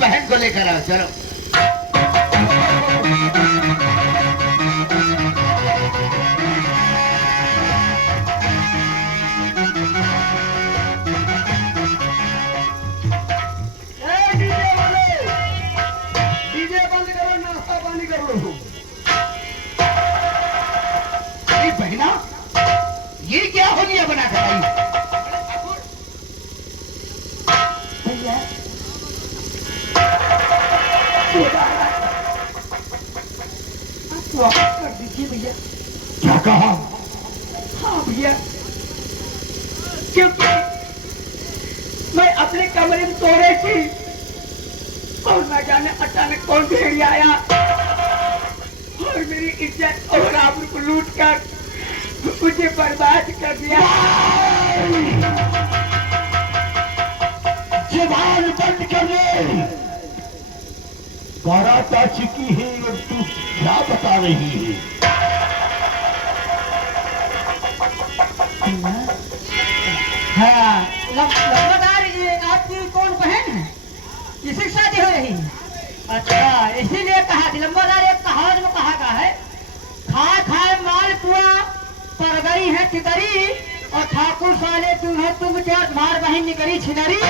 बहन को लेकर आओ, चलो। डीजे बंद करो, नाश्ता पानी करो। बहना, ये क्या होलिया बना कर आई? भैया वापस कर दीजिए भैया। क्या कहा? हाँ भैया, क्योंकि मैं अपने कमरे में सो रही थी और न जाने अचानक कौन भेड़िया आया और मेरी इज्जत और आबरू को लूट कर मुझे बर्बाद कर दिया। जुबान बंद कर ले। बारात आ चुकी है और तू क्या बता रही है? हाँ, लंबादार ये आपकी कौन बहन है? किसी शादी हो रही है? अच्छा, इसीलिए कहा कि लंबादार एक कहावत में कहा गया है, खा खाए माल पुआ पर गई है कितरी और ठाकुर साले तुम्हें तुम चार मार बहन निकली छिनरी।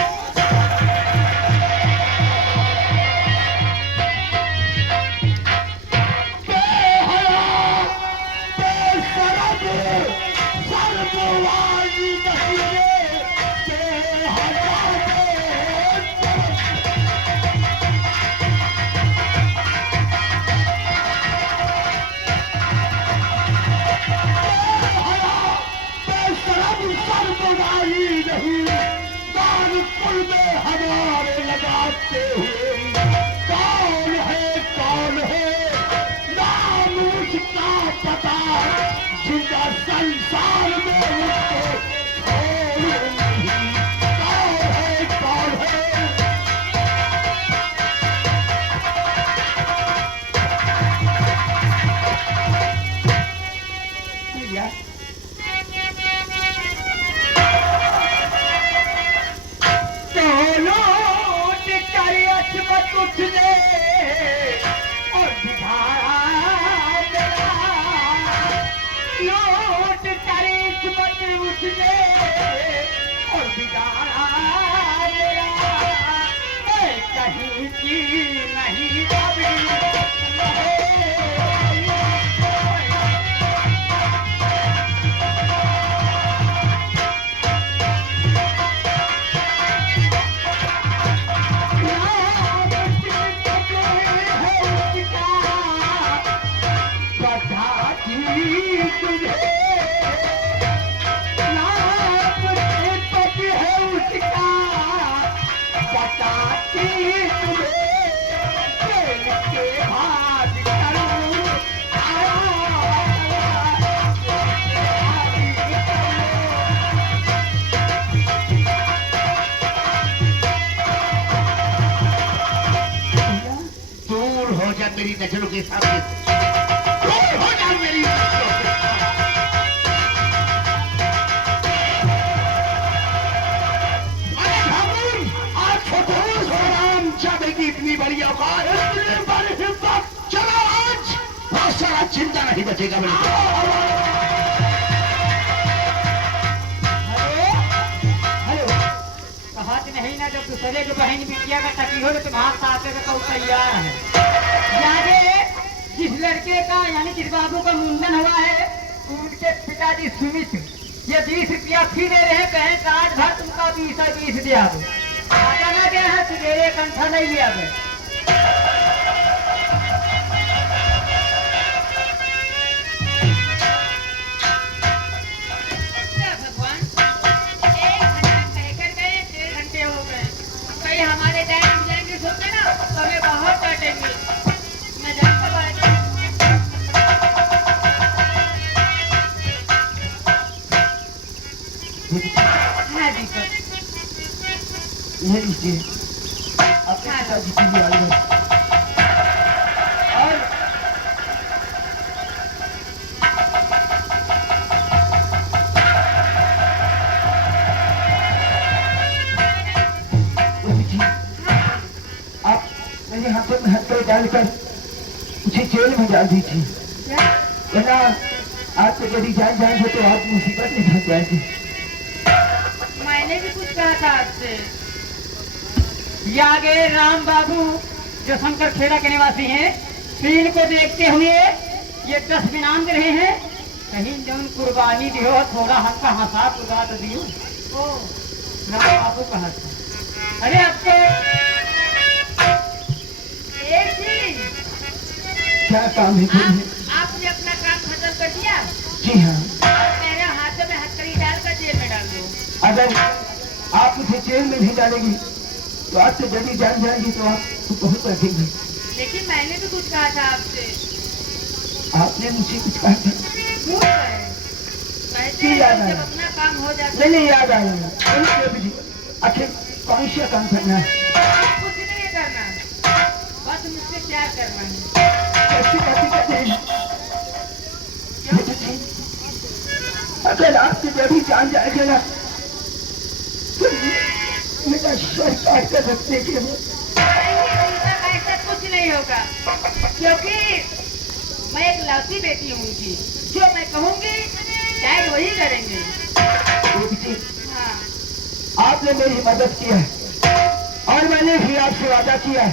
हमारे लगाते हुए कौन है नाम उसका पता, जिनका संसार में उसको नहीं। कौन है? भैया उठले और लौट कर किस्मत उठले और बिगाड़ा कहीं की नहीं मेरी नजरों के सामने दूर हो जा मेरी नजरों के सामने। जाने की इतनी बड़ी औकात, इतनी बड़ी हिम्मत, चलो आज बहुत सारा चिंता नहीं बचेगा मेरी। नहीं ना, जब दूसरे की बहन बिटिया का टकी हो तो तुम्हारे साथ तो तैयार है। यानी जिस लड़के का यानी जिस बाबू का मुंडन हुआ है उनके पिताजी सुमित ये 20 रुपया फी दे रहे हैं, कहें रात भर तुमका 20 दिया दो। जाना गया है सवेरे कंठा नहीं लिया गया। हमारे जाएंगे सोचे ना तो हमें बहुत डांटेंगे। मैं जानता हाँ जी सर, ये लीजिए आपके पिताजी की भी आई है। अपने हाथों में हथकड़ी डालकर मुझे जेल में डाल दीजिए, वरना आपसे यदि जान जाएंगे तो आप मुसीबत में फंस जाएंगे। मैंने भी कुछ कहा था आपसे। ये आगे राम बाबू जो शंकर खेड़ा के निवासी हैं, सीन को देखते हुए ये 10 इनाम दे रहे हैं। कहीं जौन कुर्बानी दियो थोड़ा हल्का हंसा उड़ा तो दियो। ओ राम बाबू कहा था। अरे आपके एक चीज क्या काम है? आपने अपना काम खत्म कर दिया? जी हाँ। मेरे हाथों में हथकड़ी डालकर जेल में डाल दो। अगर आप मुझे जेल में नहीं डालेंगी तो आपसे यदि जान जाएंगी तो आप बहुत रखेंगे। लेकिन मैंने भी कुछ कहा था आपसे। आपने मुझे कुछ कहा था? कहते हैं जब अपना काम हो जाता है। नहीं याद आया। आखिर कौन सा काम करना है? कुछ नहीं करना, बस मुझसे प्यार करना है। ऐसी बातें कहते हैं। अगर आपसे जब जान जाएगा ना तो मेरा सर काट कर रखने के लिए ऐसा कुछ नहीं होगा, क्योंकि मैं एक लौती बेटी हूँ उनकी। जो मैं कहूँगी शायद वही करेंगे। हाँ। आपने मेरी मदद किया है और मैंने भी आपसे वादा किया है,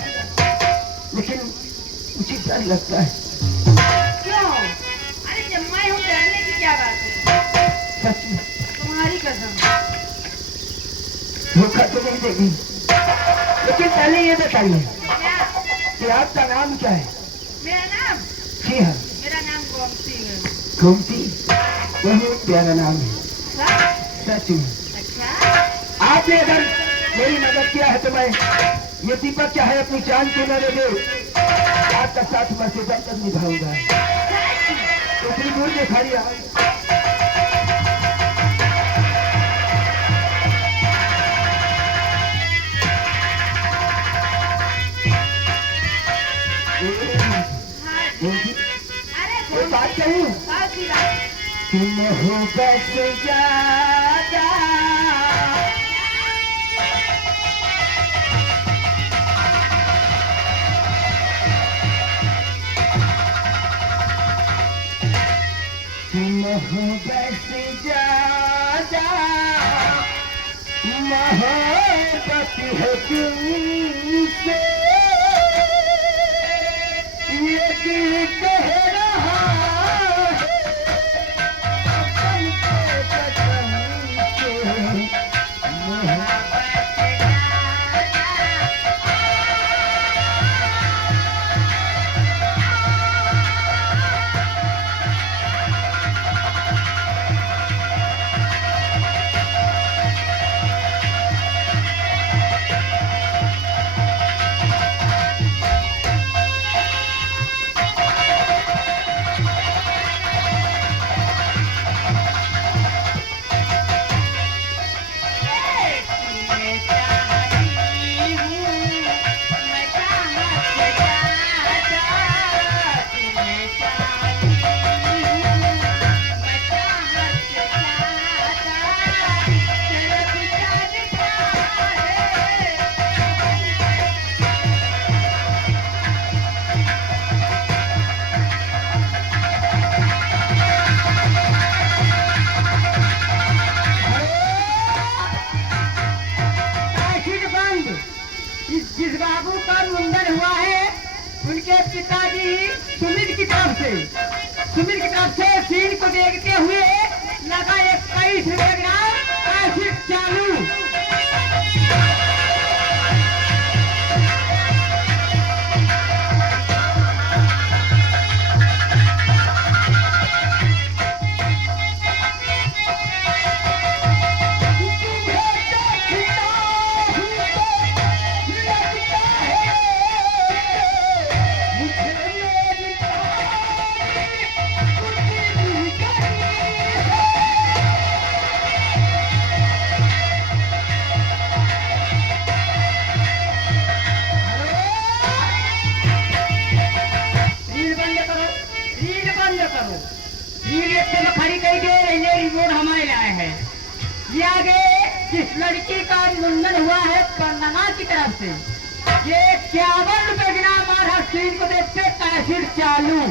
लेकिन मुझे डर लगता है। क्यों? अरे जब मैं हूँ डरने की क्या बात है? सच में तुम्हारी कसम। धोखा तो नहीं देगी, लेकिन पहले ये बताइए क्या? कि आपका नाम क्या है? मेरा नाम? जी हाँ। मेरा नाम गोमती है। गोमती, बहुत प्यारा नाम है। सच में। अच्छा, आपने अगर मेरी मदद किया है तो मैं ये दीपक चाहे अपनी जान क्यों न ले दे, आपका साथ मैं से जब तक निभाऊंगा। तो इतनी दूर देखा लिया। अरे बात कहूँ तुम हो बस ज्यादा तुम हो बस ज्यादा मोहब्बत है तुमसे ये दिल कह रहा है तुमसे कसम से मोहब्बत जिस बाबू का मुंडन हुआ है उनके पिताजी सुमित की तरफ से सीन को देखते हुए लगा 21 रुपए ग्राम पैसे चालू। खड़ी कही दे ये रिपोर्ट हमारे लाए हैं। ये आगे जिस लड़की का मुंडन हुआ है पंडना की तरफ से ये 51 रुपए सीन को देखते कैसेट चालू।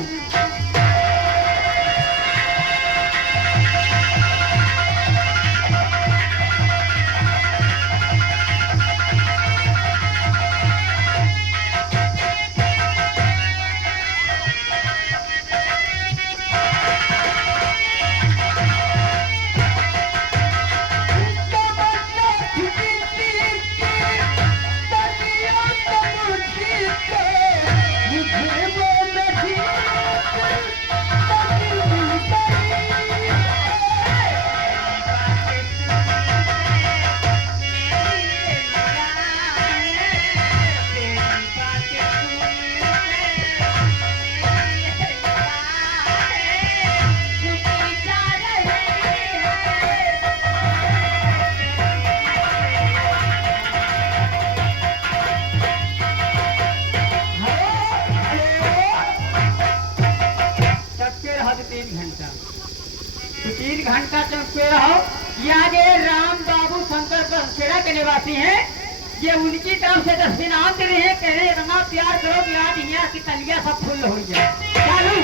तो 3 घंटा चमके रहो। ये राम बाबू शंकर बसेरा के निवासी हैं। ये उनकी तरफ से 10 इनाम दे रहे हैं, कह रहे हैं इतना प्यार करो कि आज यहाँ की तलिया सब फुल हो जाए। चालू।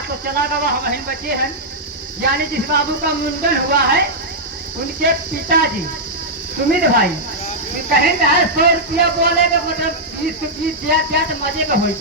तो चला गवा हम ही बचे हैं। यानी जिस बाबू का मुंडन हुआ है उनके पिताजी सुमित भाई कहेंगे 100 रुपया बोलेगा, मतलब 20 दिया तो मजे का हो